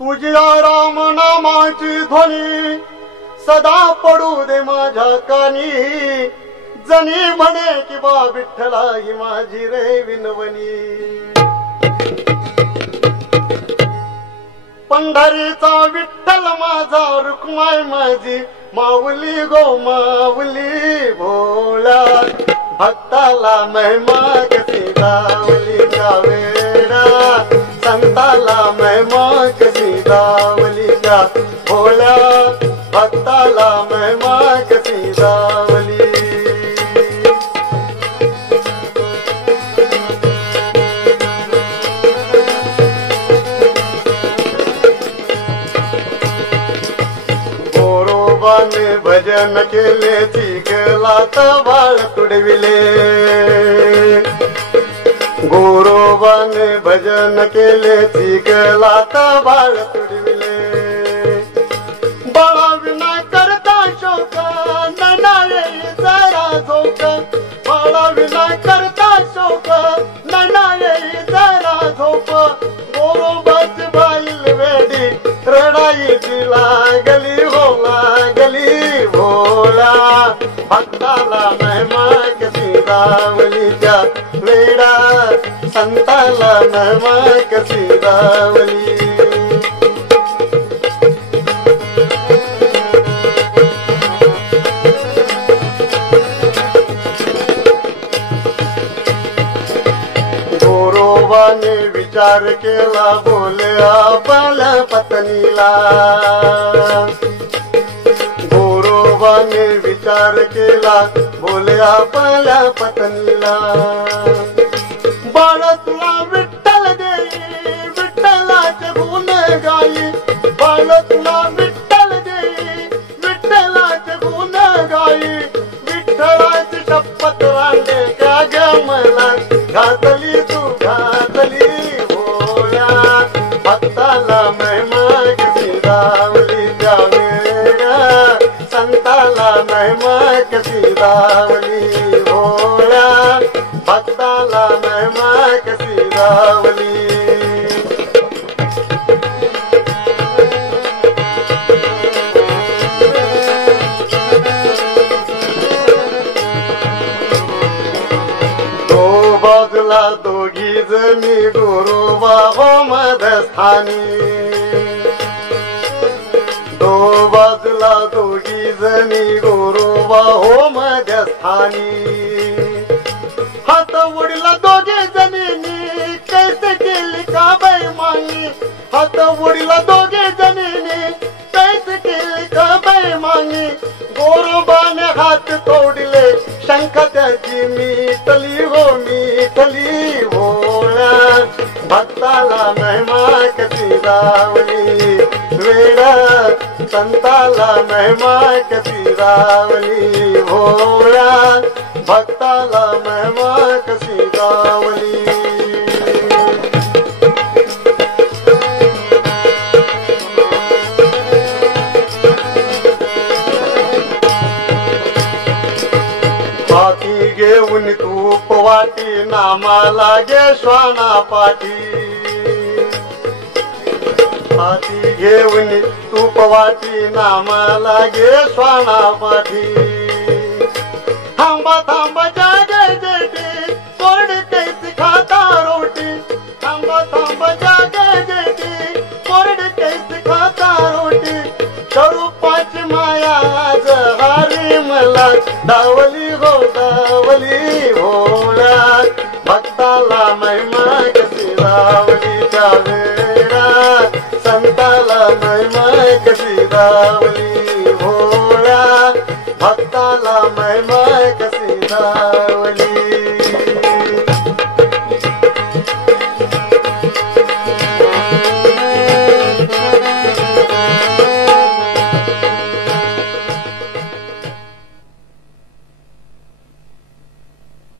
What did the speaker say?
तुझ्या राम नामाची ध्वनी सदा पडू दे माझ्या कानी, जनी म्हणे की बा विठ्ठला ही माझी रे विनवणी। पंढरीचा विठ्ठल माझा, रुक्माई माझी माऊली गो माऊली भोळा, भक्ताला महिमा कशी दावली का वेडा, संताला महिमा कशी दावली का भोळा, भक्ताला महिमा कशी दावली। गोरोबाने भजन केले, चिखलात बाळ तुडविले। गोरोबाने भजन केले, चिखलात बाळ तुडविले। बाळाविना करता शोक, नैना येई जरा झोक। बाळाविना करता शोक, नैना येई जरा झोप। गोरोबाची बाईल वेडी, रडाईची लागली हो लागली भोला, भक्ताला महिमा कशी दावली त्या वेडा, संताला महिमा कशी दावली। गोरोबाने विचार केला, बोले आपल्या पत्नीला। गोरोबाने विचार केला, बोले आपल्या पत्नीला। बाळ तुला विठ्ठल देई, विठ्ठलाचे गुण गाई। बाळ तुला विठ्ठल देई, विठ्ठलाचे गुण गाई। विठ्ठलाची शपथ रांडे का ग मला घातली तू घातली भोळ्या, भक्ताला महिमा कशी दावली त्या वेळा, संताला महिमा कशी दावली भोळ्या, भक्ताला महिमा कशी दावली। बाजूला दोघी जणी गोरोबा हो मध्यस्थानी। दो बाजूला दोघी जणी गोरोबा हो मध्यस्थानी। हात वडीला दोघे जणींनी कैसे केली का बैमानी। हात वडीला दोघे जणींनी कैसे केली का बैमानी। गोरोबाने हात तोडले, शंख त्याची मिटली हो मिटली भोळ्या, भक्ताला महिमा कशी दावली वेडा, संताला महिमा कशी दावली भोळ्या, भक्ताला महिमा कशी दावली। हाती घेऊन तूप वाटी, नामाला गे श्वाना पाठी। हाती घेऊन तूप वाटी, नामाला गे श्वाना पाठी। थांबा थांबा जागे जेठी, कोरडी कैसी खाता रोटी। थांबा थांबा जागे जेठी, कोरडी कैसी खाता रोटी। स्वरूपाची माया आज हारी मला दावली हो दावली भोळ्या, भक्ताला महिमा कशी दावली त्या वेळा, संताला महिमा कशी दावली।